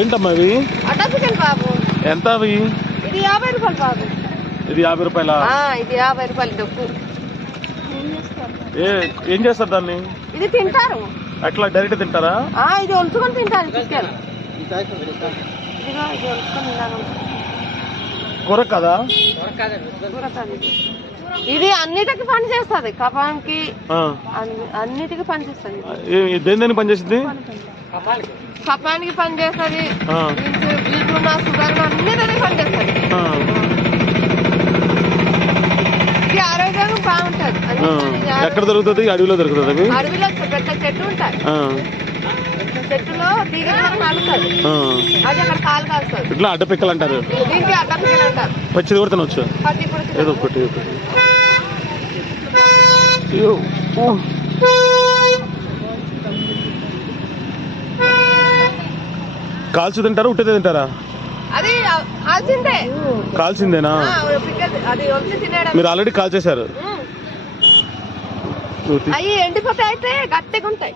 ఏంటమ్మా ఇవి? అడ్డా చికెన్ బాబు. ఎంత అవి? ఇది 50 రూపాయలు బాబు. ఇది 50 రూపాయలా? ఇది 50 రూపాయలు డబ్బు. ఏం చేస్తారు దాన్ని? ఇది తింటారు. అట్లా డైరెక్ట్ తింటారా? ఇది ఒలుచుకొని తింటారు చికెన్. ఇదిగో ఇది ఒలుచుకొని తింటాను. కూర కదా? కూర కాదు ఇది. ఇది అన్నిటికి పని చేస్తుంది. కఫానికి అన్నిటికీ పని చేస్తుంది. దేని పని చేస్తుంది? కఫానికి పని చేస్తుంది. బీపీ షుగర్ అన్నిటికీ పని చేస్తుంది. ఇది ఆరోగ్యంగా బాగుంటది. ఎక్కడ దొరుకుతుంది? అడవిలో దొరుకుతుంది. అడవిలో పెద్ద చెట్టు ఉంటాయి. చెట్టులో తీగలు నడుస్తుంది. అది అక్కడ కాలు కాలుతుంది. ఇట్లా అడ్డపిక్కలు అంటారు. దీనికి అడ్డపిక్కలు అంటారు. పచ్చిది కూడా తినవచ్చు. ఏదో ఒకటి కాల్చి తింటారా? ఉట్టితే తింటారా? అది కాల్చిందే. కాల్చిందేనా? మీరు ఆల్రెడీ కాల్ చేశారు. అవి ఎండిపోతే అయితే గట్టిగా ఉంటాయి.